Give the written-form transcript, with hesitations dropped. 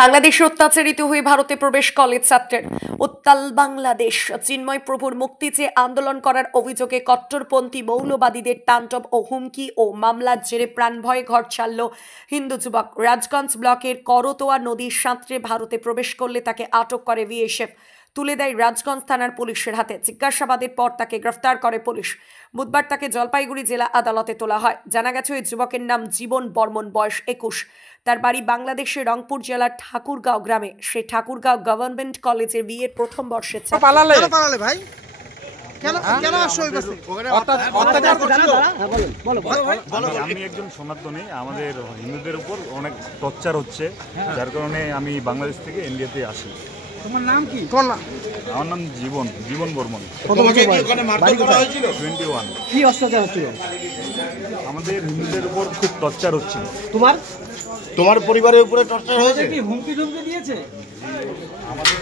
বাংলাদেশে অত্যাচারিত হয়ে ভারতে প্রবেশ কলেজ ছাত্রের উত্তাল বাংলাদেশ। চিন্ময় প্রভুর মুক্তি চেয়ে আন্দোলন করার অভিযোগে কট্টরপন্থী মৌলবাদীদের তাণ্ডব ও হুমকি ও মামলার জেরে প্রাণভয়ে ঘর ছাড়ল হিন্দু যুবক। রাজগঞ্জ ব্লকের করতোয়া নদীর সাঁতরে ভারতে প্রবেশ করলে তাকে আটক করে বিএসএফ, তুলে দেয় রাজগঞ্জ থানার পুলিশের হাতে। জিজ্ঞাসাবাদের পর তাকে গ্রেফতার করে পুলিশ। বুধবার তাকে জলপাইগুড়ি জেলা আদালতে তোলা হয়। জানা গেছে ওই যুবকের নাম জীবন বর্মন, বয়স 21। তার বাড়ি বাংলাদেশের রংপুর জেলার ঠাকুরগাঁও গ্রামে। সে ঠাকুরগাঁও গভর্নমেন্ট কলেজের বিএর প্রথম বর্ষের ছাত্র। ভাই আমি একজন সনাতনী, আমাদের হিন্দুদের উপর অনেক টর্চার হচ্ছে, যার কারণে আমি বাংলাদেশ থেকে ইন্ডিয়াতে আসি। তোমার নাম কি? আমার নাম জীবন বর্মন। 21। কি অত্যাচার হচ্ছিল? আমাদের হিন্দুদের উপর খুব টর্চার হচ্ছিল। তোমার পরিবারের উপরে টর্চার হয়েছে? কি হুমকি দিয়েছে? আমাদের